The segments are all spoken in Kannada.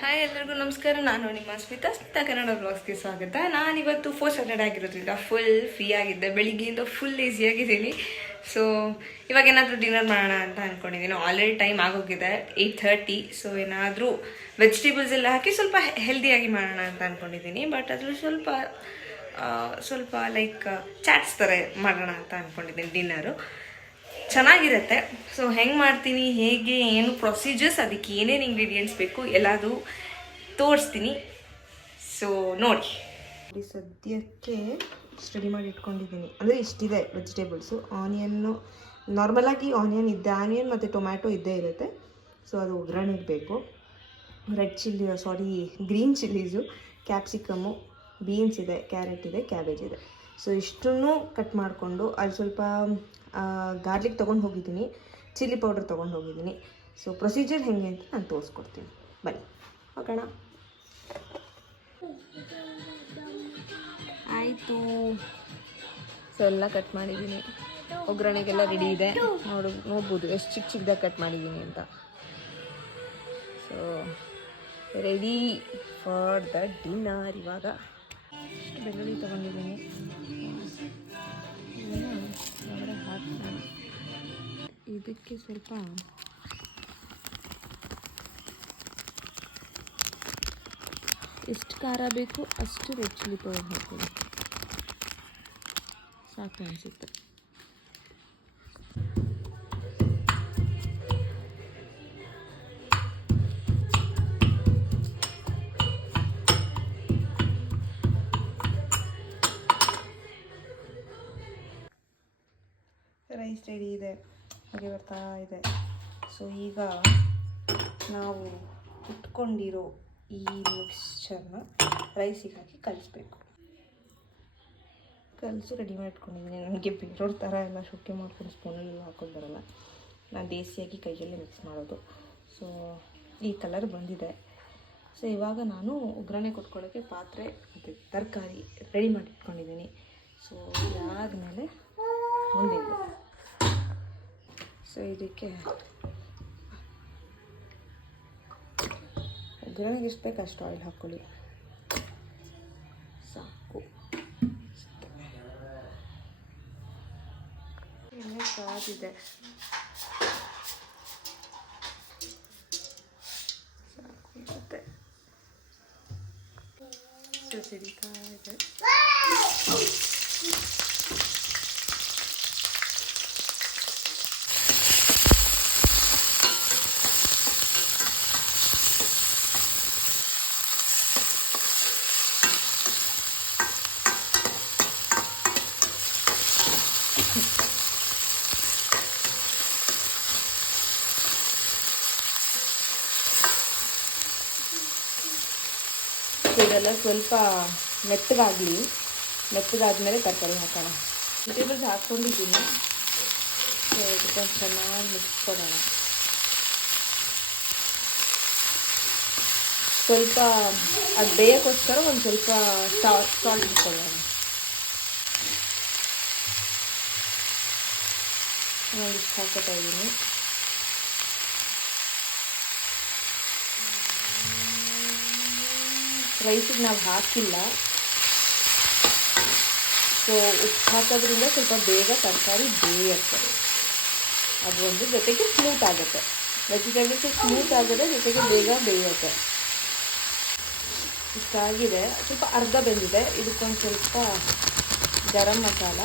ಹಾಯ್ ಎಲ್ಲರಿಗೂ ನಮಸ್ಕಾರ. ನಾನು ನಿಮ್ಮ ಸ್ಮಿತಾ ಕನ್ನಡ ಬ್ಲಾಗ್ಸ್ಗೆ ಸ್ವಾಗತ. ನಾನಿವತ್ತು 4 ಸ್ಯಾಟರ್ಡೆ ಆಗಿರೋದ್ರಿಂದ ಫುಲ್ ಫ್ರೀ ಆಗಿದ್ದೆ. ಬೆಳಿಗ್ಗೆಯಿಂದ ಫುಲ್ ಈಸಿಯಾಗಿದ್ದೀನಿ. ಸೊ ಇವಾಗ ಏನಾದರೂ ಡಿನ್ನರ್ ಮಾಡೋಣ ಅಂತ ಅಂದ್ಕೊಂಡಿದ್ದೀನಿ. ಆಲ್ರೆಡಿ ಟೈಮ್ ಆಗೋಗಿದೆ 8:30. ಸೊ ಏನಾದರೂ ವೆಜಿಟೇಬಲ್ಸ್ ಎಲ್ಲ ಹಾಕಿ ಸ್ವಲ್ಪ ಹೆಲ್ದಿಯಾಗಿ ಮಾಡೋಣ ಅಂತ ಅಂದ್ಕೊಂಡಿದ್ದೀನಿ. ಬಟ್ ಅದ್ರ ಸ್ವಲ್ಪ ಲೈಕ್ ಚಾಟ್ಸ್ ಥರ ಮಾಡೋಣ ಅಂತ ಅಂದ್ಕೊಂಡಿದ್ದೀನಿ. ಡಿನ್ನರು ಚೆನ್ನಾಗಿರುತ್ತೆ. ಸೊ ಹೆಂಗೆ ಮಾಡ್ತೀನಿ, ಹೇಗೆ, ಏನು ಪ್ರೊಸೀಜರ್ಸ್, ಅದಕ್ಕೆ ಏನೇನು ಇಂಗ್ರೀಡಿಯೆಂಟ್ಸ್ ಬೇಕು ಎಲ್ಲದೂ ತೋರಿಸ್ತೀನಿ. ಸೊ ನೋಡಿ, ಸದ್ಯಕ್ಕೆ ಸ್ಟಡಿ ಮಾಡಿ ಇಟ್ಕೊಂಡಿದ್ದೀನಿ. ಅಂದರೆ ಇಷ್ಟಿದೆ ವೆಜಿಟೇಬಲ್ಸು. ಆನಿಯನ್ನು ನಾರ್ಮಲಾಗಿ ಆನಿಯನ್ ಮತ್ತು ಟೊಮ್ಯಾಟೊ ಇದ್ದೇ ಇರುತ್ತೆ. ಸೊ ಅದು ಒಗ್ಗರಣೆಗೆ ಬೇಕು. ಗ್ರೀನ್ ಚಿಲ್ಲೀಸು, ಕ್ಯಾಪ್ಸಿಕಮ್ಮು, ಬೀನ್ಸ್ ಇದೆ, ಕ್ಯಾರೆಟ್ ಇದೆ, ಕ್ಯಾಬೇಜ್ ಇದೆ. ಸೊ ಇಷ್ಟನ್ನು ಕಟ್ ಮಾಡಿಕೊಂಡು ಅಲ್ಲಿ ಸ್ವಲ್ಪ ಗಾರ್ಲಿಕ್ ತೊಗೊಂಡು ಹೋಗಿದ್ದೀನಿ, ಚಿಲ್ಲಿ ಪೌಡರ್ ತೊಗೊಂಡು ಹೋಗಿದ್ದೀನಿ. ಸೊ ಪ್ರೊಸೀಜರ್ ಹೇಗೆ ಅಂತ ನಾನು ತೋರಿಸ್ಕೊಡ್ತೀನಿ, ಬನ್ನಿ ಹೋಗೋಣ. ಆಯಿತು, ಸೊ ಎಲ್ಲ ಕಟ್ ಮಾಡಿದ್ದೀನಿ. ಒಗ್ಗರಣೆಗೆಲ್ಲ ರೆಡಿ ಇದೆ. ನೋಡ್ಬೋದು ಎಷ್ಟು ಚಿಕ್ಕದಾಗಿ ಕಟ್ ಮಾಡಿದ್ದೀನಿ ಅಂತ. So ready for the dinner. ಇವಾಗ ಬೆಳ್ಳುಳ್ಳಿ ತೊಗೊಂಡಿದ್ದೀನಿ, ಇದಕ್ಕೆ ಸ್ವಲ್ಪ ಎಷ್ಟು ಖಾರ ಬೇಕು ಅಷ್ಟು ರೆಡ್ ಚಿಲ್ಲಿ ಪೌಡರ್ ಹಾಕೊಳ್ಳಿ, ಸಾಕು ಅನಿಸುತ್ತೆ. ರೈಸ್ ರೆಡಿ ಇದೆ, ಹಾಗೆ ಬರ್ತಾ ಇದೆ. ಸೊ ಈಗ ನಾವು ಇಟ್ಕೊಂಡಿರೋ ಈ ಮಿಕ್ಸ್ಚರ್ನ ರೈಸಿಗೆ ಹಾಕಿ ಕಲಿಸ್ಬೇಕು. ರೆಡಿ ಮಾಡಿಟ್ಕೊಂಡಿದ್ದೀನಿ. ನನಗೆ ಬೇರೆಯವ್ರ ಥರ ಎಲ್ಲ ಶುಕ್ಕೆ ಮಾಡ್ಕೊಂಡು ಸ್ಪೂನಲ್ಲಿ ಹಾಕೋದು ಬರೋಲ್ಲ. ನಾನು ದೇಸಿಯಾಗಿ ಕೈಯಲ್ಲೇ ಮಿಕ್ಸ್ ಮಾಡೋದು. ಸೊ ಈ ಕಲರ್ ಬಂದಿದೆ. ಸೊ ಇವಾಗ ನಾನು ಒಗ್ಗರಣೆ ಕೊಟ್ಕೊಳ್ಳೋಕ್ಕೆ ಪಾತ್ರೆ ಮತ್ತು ತರಕಾರಿ ರೆಡಿ ಮಾಡಿಟ್ಕೊಂಡಿದ್ದೀನಿ. ಸೊ ಇದಾದಮೇಲೆ ಮುಂದಿದೆ. ಸೊ ಇದಕ್ಕೆ ಒಗ್ಗರಣೆಗೆ ಎಷ್ಟು ಬೇಕು ಅಷ್ಟು ಆಯಿಲ್ ಹಾಕ್ಕೊಳ್ಳಿ, ಸಾಕು. ಎಣ್ಣೆ ಕಾದಿದೆ, ಸಾಕು ಇರುತ್ತೆ. ಸೊ ಸಿಡಿತಾ ಇದೆ. ಇದೆಲ್ಲ ಸ್ವಲ್ಪ ಮೆತ್ತಗಾದ್ಮೇಲೆ ತರಕಾರಿ ಹಾಕೋಣ. ವೆಜಿಟೇಬಲ್ಸ್ ಹಾಕ್ಕೊಂಡಿದ್ದೀನಿ. ಸೊ ಇದಕ್ಕೆ ಚೆನ್ನಾಗಿ ಮಿಕ್ಸ್ ಕೊಡೋಣ. ಸ್ವಲ್ಪ ಅದು ಬೇಯಕ್ಕೋಸ್ಕರ ಒಂದು ಸ್ವಲ್ಪ ಸಾಲ್ಟ್ ಹಾಕೊಳ್ಳೋಣ. ನಾನು ಇಷ್ಟು ಹಾಕೋತಾ ಇದ್ದೀನಿ. ರೈಸಿಗೆ ನಾವು ಹಾಕಿಲ್ಲ. ಸೊ ಉಪ್ಪು ಹಾಕೋದ್ರಿಂದ ಸ್ವಲ್ಪ ಬೇಗ ತರಕಾರಿ ಬೇಯುತ್ತೆ. ಅದು ಒಂದು ಜೊತೆಗೆ ಸ್ಮೂತ್ ಆಗುತ್ತೆ. ವೆಜಿಟೇಬಲ್ಸ್ ಸ್ಮೂತ್ ಆಗುತ್ತೆ, ಜೊತೆಗೆ ಬೇಗ ಬೇಯುತ್ತೆ. ಇಷ್ಟಾಗಿದೆ. ಸ್ವಲ್ಪ ಅರ್ಧ ಬೆಂದಿದೆ. ಇದಕ್ಕೊಂದು ಸ್ವಲ್ಪ ಗರಂ ಮಸಾಲ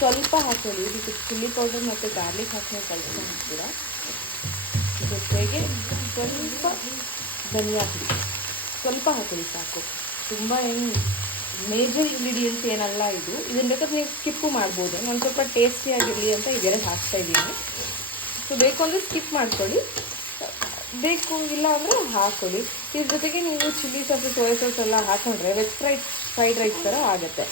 ಸ್ವಲ್ಪ ಹಾಕೊಳ್ಳಿ. ಇದಕ್ಕೆ ಚಿಲ್ಲಿ ಪೌಡರ್ ಮತ್ತು ಗಾರ್ಲಿಕ್ ಹಾಕಿ ಕಲಿಸ್ಕೊಂಡು ಹಾಕ್ತೀರಾ. ಜೊತೆಗೆ ಸ್ವಲ್ಪ ಧನಿಯಾ ಪುಡಿ ಸ್ವಲ್ಪ ಹಾಕೊಳ್ಳಿ, ಸಾಕು. ತುಂಬ ಏನು ಮೇಜರ್ ಇಂಗ್ರೀಡಿಯೆಂಟ್ಸ್ ಏನಲ್ಲ ಇದು. ಇದನ್ನು ಬೇಕಾದ್ರೆ ನೀವು ಸ್ಕಿಪ್ಪು ಮಾಡ್ಬೋದು. ನಾನು ಸ್ವಲ್ಪ ಟೇಸ್ಟಿಯಾಗಿರಲಿ ಅಂತ ಇದೆರಡು ಹಾಕ್ತಾಯಿದ್ದೀನಿ. ಸೊ ಬೇಕು ಅಂದರೆ ಸ್ಕಿಪ್ ಮಾಡ್ಕೊಳ್ಳಿ, ಬೇಕು ಇಲ್ಲ ಅಂದರೆ ಹಾಕ್ಕೊಳ್ಳಿ. ಇದ್ರ ಜೊತೆಗೆ ನೀವು ಚಿಲ್ಲಿ ಸಾಸು, ಸೋಯಾ ಸಾಸ್ ಎಲ್ಲ ಹಾಕೊಂಡ್ರೆ ಫ್ರೈಡ್ ರೈಸ್ ಥರ ಆಗುತ್ತೆ.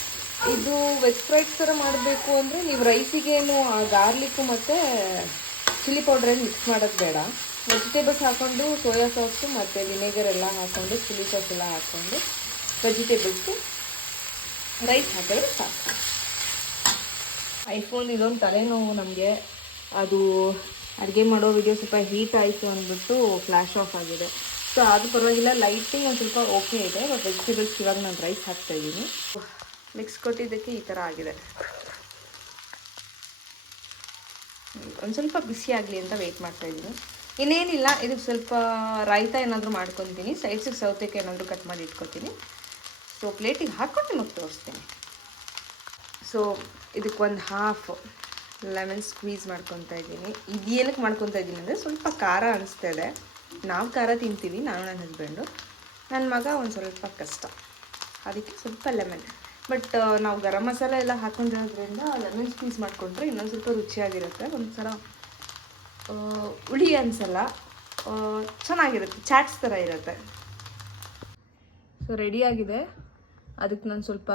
ಇದು ವೆಜ್ ಫ್ರೈಡ್ ಥರ ಮಾಡಬೇಕು ಅಂದರೆ ನೀವು ರೈಸಿಗೇನು ಆ ಗಾರ್ಲಿಕ್ಕು ಮತ್ತು ಚಿಲ್ಲಿ ಪೌಡ್ರ್ ಏನು ಮಿಕ್ಸ್ ಮಾಡೋದು ಬೇಡ. ವೆಜಿಟೇಬಲ್ಸ್ ಹಾಕ್ಕೊಂಡು ಸೋಯಾ ಸಾಸು ಮತ್ತು ವಿನೆಗರ್ ಎಲ್ಲ ಹಾಕ್ಕೊಂಡು ಚಿಲ್ಲಿ ಸಾಸ್ ಎಲ್ಲ ಹಾಕ್ಕೊಂಡು ವೆಜಿಟೇಬಲ್ಸ್ಗೆ ರೈಸ್ ಹಾಕಿದ್ರೆ ಸಾಕು. ಐಫೋನ್ ಇದೊಂದು ತಲೆನೋವು ನಮಗೆ. ಅದು ಅಡುಗೆ ಮಾಡೋ ವಿಡಿಯೋ ಸ್ವಲ್ಪ ಹೀಟ್ ಆಯಿತು ಅಂದ್ಬಿಟ್ಟು ಫ್ಲ್ಯಾಶ್ ಆಫ್ ಆಗಿದೆ. ಸೊ ಅದು ಪರವಾಗಿಲ್ಲ, ಲೈಟಿಂಗ್ ಒಂದು ಸ್ವಲ್ಪ ಓಕೆ ಇದೆ. ಬಟ್ ವೆಜಿಟೇಬಲ್ಸ್ ಇವಾಗ ನಾನು ರೈಸ್ ಹಾಕ್ತಾಯಿದ್ದೀನಿ. ಮಿಕ್ಸ್ ಕೊಟ್ಟಿದ್ದಕ್ಕೆ ಈ ಥರ ಆಗಿದೆ. ಒಂದು ಸ್ವಲ್ಪ ಬಿಸಿ ಆಗಲಿ ಅಂತ ವೆಯ್ಟ್ ಮಾಡ್ತಾಯಿದ್ದೀನಿ. ಇನ್ನೇನಿಲ್ಲ, ಇದಕ್ಕೆ ಸ್ವಲ್ಪ ರಾಯ್ತ ಏನಾದರೂ ಮಾಡ್ಕೊತೀನಿ, ಸೈಡ್ಸಿಗೆ ಸೌತೆಕಾಯಿ ಏನಾದರೂ ಕಟ್ ಮಾಡಿ ಇಟ್ಕೊತೀನಿ. ಸೊ ಪ್ಲೇಟಿಗೆ ಹಾಕ್ಕೊಂಡು ನಿಮಗೆ ತೋರಿಸ್ತೀನಿ. ಸೊ ಇದಕ್ಕೆ ಒಂದು ಹಾಫ್ ಲೆಮನ್ ಸ್ಕ್ವೀಸ್ ಮಾಡ್ಕೊತಾ ಇದ್ದೀನಿ. ಇದು ಏನಕ್ಕೆ ಮಾಡ್ಕೊತಾ ಇದ್ದೀನಿ ಅಂದರೆ ಸ್ವಲ್ಪ ಖಾರ ಅನಿಸ್ತಾ ಇದೆ. ನಾವು ಖಾರ ತಿಂತೀವಿ, ನಾನು ನನ್ನ ಹಸ್ಬೆಂಡು. ನನ್ನ ಮಗ ಒಂದು ಸ್ವಲ್ಪ ಕಷ್ಟ, ಅದಕ್ಕೆ ಸ್ವಲ್ಪ ಲೆಮನ್. ಬಟ್ ನಾವು ಗರಂ ಮಸಾಲೆ ಎಲ್ಲ ಹಾಕೊಂಡಿರೋದ್ರಿಂದ ಲೆಮನ್ ಸ್ಕ್ವೀಸ್ ಮಾಡಿಕೊಂಡ್ರೆ ಇನ್ನೊಂದು ಸ್ವಲ್ಪ ರುಚಿಯಾಗಿರುತ್ತೆ. ಒಂಥರ ಹುಳಿ ಅನಿಸಲ್ಲ, ಚೆನ್ನಾಗಿರುತ್ತೆ, ಚಾಟ್ಸ್ ಥರ ಇರುತ್ತೆ. ಸೊ ರೆಡಿಯಾಗಿದೆ. ಅದಕ್ಕೆ ನಾನು ಸ್ವಲ್ಪ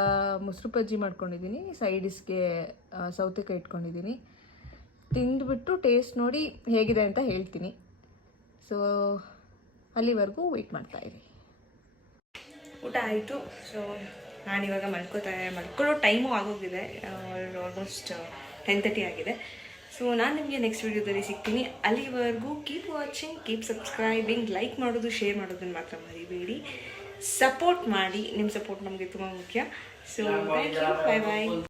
ಮೊಸರು ಬಜ್ಜಿ ಮಾಡ್ಕೊಂಡಿದ್ದೀನಿ, ಸೈಡಿಸ್ಗೆ ಸೌತೆಕಾಯಿ ಇಟ್ಕೊಂಡಿದ್ದೀನಿ. ತಿಂದುಬಿಟ್ಟು ಟೇಸ್ಟ್ ನೋಡಿ ಹೇಗಿದೆ ಅಂತ ಹೇಳ್ತೀನಿ. ಸೊ ಅಲ್ಲಿವರೆಗೂ ವೆಯ್ಟ್ ಮಾಡ್ತಾಯಿರಿ. ಊಟ ಆಯಿತು. ಸೊ ನಾನಿವಾಗ ಮಲ್ಕೊಳ್ಳೋ ಟೈಮು ಆಗೋಗಿದೆ, ಆಲ್ಮೋಸ್ಟ್ 10:30 ಆಗಿದೆ. ಸೊ ನಾನು ನಿಮಗೆ ನೆಕ್ಸ್ಟ್ ವೀಡಿಯೋದಲ್ಲಿ ಸಿಗ್ತೀನಿ. ಅಲ್ಲಿವರೆಗೂ keep watching, keep subscribing, like ಮಾಡೋದು, ಶೇರ್ ಮಾಡೋದನ್ನು ಮಾತ್ರ ಮರಿಬೇಡಿ. ಸಪೋರ್ಟ್ ಮಾಡಿ, ನಿಮ್ಮ ಸಪೋರ್ಟ್ ನಮಗೆ ತುಂಬ ಮುಖ್ಯ. So thank you, bye bye.